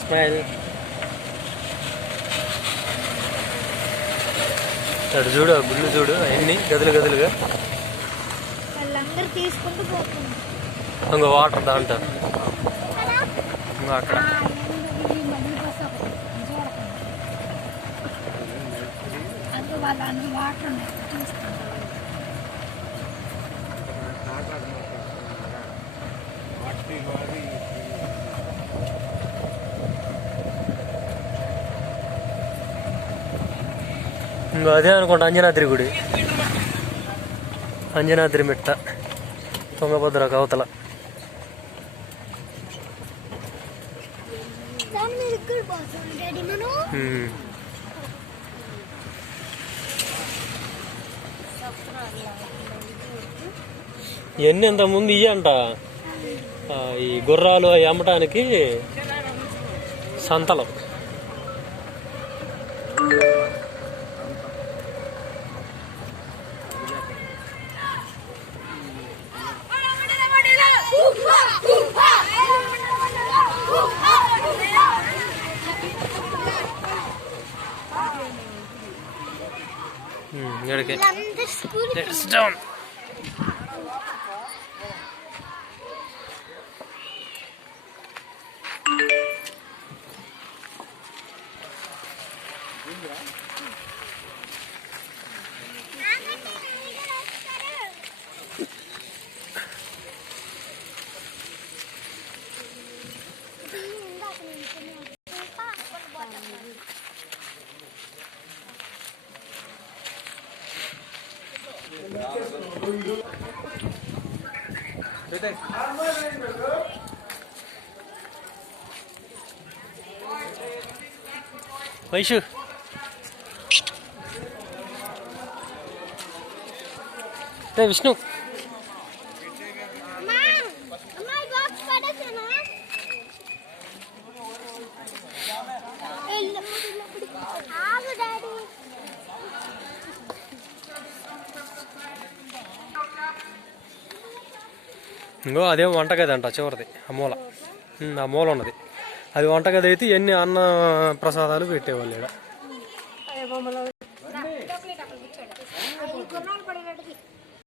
Smile. అటు చూడు, గుళ్ళు చూడు, అన్ని గదులు గదులుగా. తీసుకుంటూ పోతుంది. ఇంకో వాటర్ దాంట్లో అక్కడ. ఇంకో అదే అనుకోండి అంజనాద్రి గుడి, అంజనాద్రి మిట్ట, తుంగభద్ర కవతల. ఇవన్నీ ఇంతకుముందు ఇయ్యంట, ఈ గుర్రాలు అవి అమ్మటానికి సంతలం. It's down. వైషు విష్ణు ఇంకో అదేం వంటగది అంట చివరిది, ఆ మూల ఉన్నది అది వంటగది. అయితే ఎన్ని అన్న ప్రసాదాలు పెట్టేవాళ్ళు ఇక్కడ.